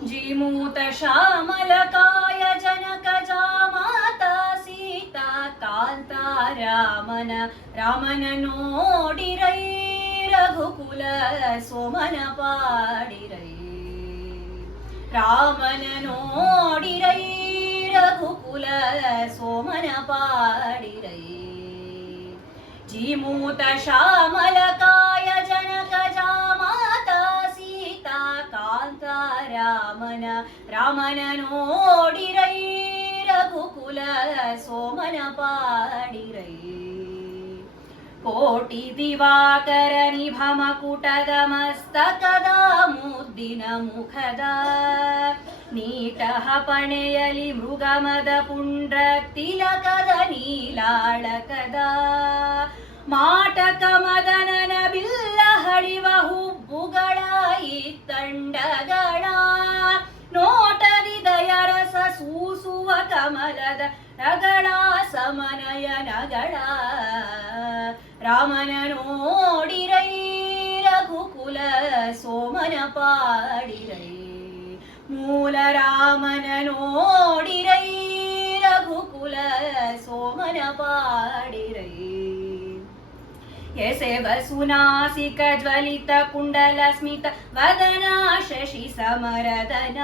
जीमूत श्यामलकाय जनकजा माता सीता कांता रामन नोडिरै रघुकुल सोमन पाडिरै रामन नोडिरै रघुकुल सोमन पाडिरै जीमूत श्यामलकाय जनकजा माता सीता कांता रामन नोडिरै रघुकुल सोमन पाडिरै कोटि दिवाकर निभमकुटद मस्तकद मुद्दिन मुखद नीटः पणೆಯಲಿ ಮೃಗಮದ ಪುಂಡ್ರ ತಿಲಕದ ನೀಲಾಳಕದ ಮಾಟಕ ಮದನನ ಬಿಲ್ಲ ಹಡಿವ ಹುಬ್ಬುಗಳ ಈ ತಂಡಗಳ ನೋಟದಿ ದಯರಸ ಸೂಸುವ ಕಮಲದ ನಗಳ ಸಮನಯನಗಳ ರಾಮನ ನೋಡಿರೈ ರಘುಕುಲ ಸೋಮನ ಪಾಡಿರೈ ಮೂಲ ರಾಮನ ನೋಡಿರೈ ರಘುಕುಲ ಸೋಮನ ಪಾಡಿರೈ ಎಸೆವ ಸುನಾಸಿಕ ಜ್ವಲಿತ ಕುಂಡಲ ಸ್ಮಿತ ವದನ ಶಶಿ ಸಮರದನ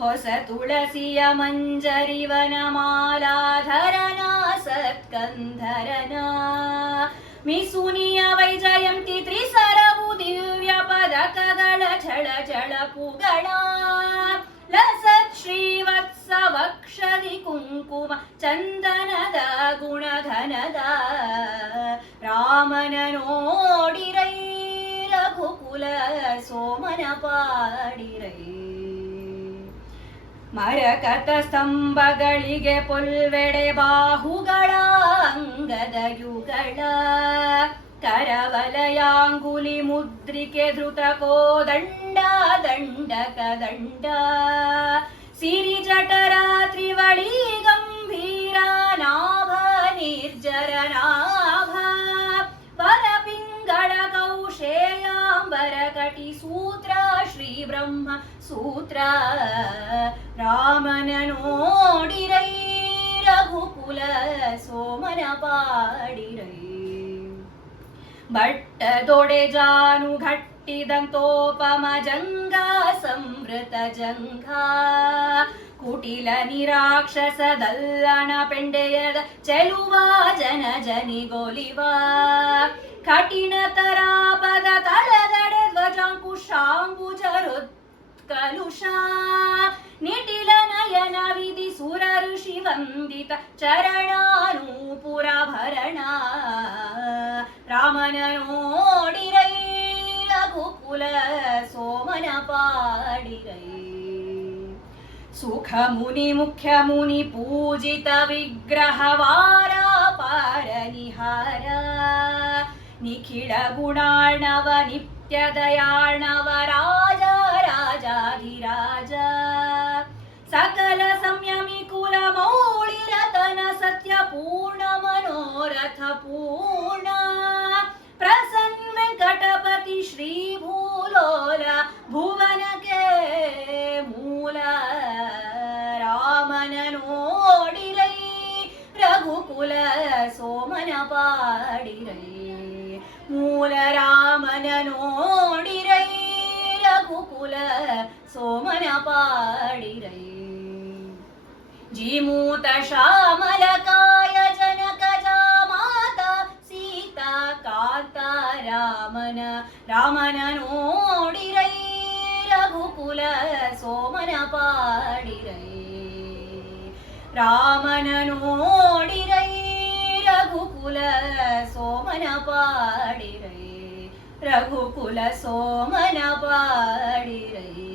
ಹೊಸ ತುಳಸಿಯ ಮಂಜರಿವನ ಮಾಲಾಧರನ ಸತ್ಕಂಧರನ ಮಿಸುನಿಯ ವೈಜಯಂತಿ ತ್ರಿಸರವು ದಿವ್ಯ ಪದಕಗಳ ಝಳ ಝಳಪುಗಳ ಲಸತ್ ಶ್ರೀವತ್ಸ ವಕ್ಷದಿ ಕುಂಕುಮ ಚಂದನದ ಗುಣಘನದ ರಾಮನ ನೋಡಿರೈ ರಘುಕುಲ ಸೋಮನ ಪಾಡಿರೈ ಮರಕತ ಸ್ತಂಭಗಳಿಗೆ ಪೊಲ್ವೆಡೆ ಬಾಹುಗಳ ಅಂಗದ ಯುಗಳ ಕರವಲಯಾಂಗುಲಿ ಮುದ್ರಿಕೆ ಧೃತ ಕೋದಂಡ ದಂಡಕ ದಂಡ ಸಿರಿ ಜಠರ ತ್ರಿವಳಿ ಗಂಭೀರ ನಾಭ ನಿರ್ಜರ ನಾಭ ಪರಪಿಂಗಳ ಕೌಶೇಯಾಂಬರ ಕಟಿ ಸೂತ್ರ ಶ್ರೀ ಬ್ರಹ್ಮ ಸೂತ್ರ ರಾಮನ ನೋಡಿರೈ ರಘುಕುಲ ಸೋಮನ ಪಾಡಿರೈ ಭಟ್ಟದೊಡೆ ಜಾನು ಘಟ್ಟಿದಂತೋಪಮ ಜಂಗ ಸಂವೃತ ಜಂಘ ಕುಟಿಲ ನಿರಾಕ್ಷಸದಲ್ಲಣ ಪೆಂಡೆಯದ ಚೆಲುವ ಜನ ಜನಿಗೊಲಿವ ಕಠಿಣ ತರಾಪದ ತಳದಡೆ ಧ್ವಜಾಂಕುಶಾಂಬುಜರುತ್ ಕಲುಷ ನಿಟಿಲ ನಯನ ವಿಧಿ ಸುರ ಋಷಿ ವಂದಿತ ಚರಣಾನೂಪುರ ಭರಣ ರಾಮನ ನೋಡಿರೈ ರಘುಕುಲ ಸೋಮನ ಪಾಡಿರೈ ಸುಖ ಮುನಿ ಮುಖ್ಯ ಮುನಿ ಪೂಜಿತ ವಿಗ್ರಹವಾರ ಪಾರ ನಿಹಾರ ನಿಖಿಳ ಗುಣಾರ್ಣವ ನಿತ್ಯ ದಯಾರ್ಣವ ರಾಜ ರಾಜಾಧಿರಾಜ ಸಕಲ ಸಂಯಮಿ ಕುಲ ಮೌಳಿ ರತನ ಸತ್ಯ ಪೂರ್ಣ ಮನೋರಥ ಪೂರ್ಣ ಪ್ರಸನ್ನ ವೆಂಕಟಪತಿ ಶ್ರೀ ಭೂಲೋಲ ಭುವನಕ್ಕೆ ಮೂಲ ರಾಮನ ನೋಡಿರೈ ರಘುಕುಲ ಸೋಮನ ಪಾಡಿರೈ ಮೂಲ ರಾಮನ ನೋಡಿರೈ ರಘುಕುಲ ಸೋಮನ ಪಾಡಿರೈ जीमूत श्यामलकाय जनकजा माता सीता कांता रामन नोडिरै रघुकुल सोमन पाडिरै रामन नोडिरै रघुकुल सोमन पाडिरै रघुकुल सोमन पाडिरै।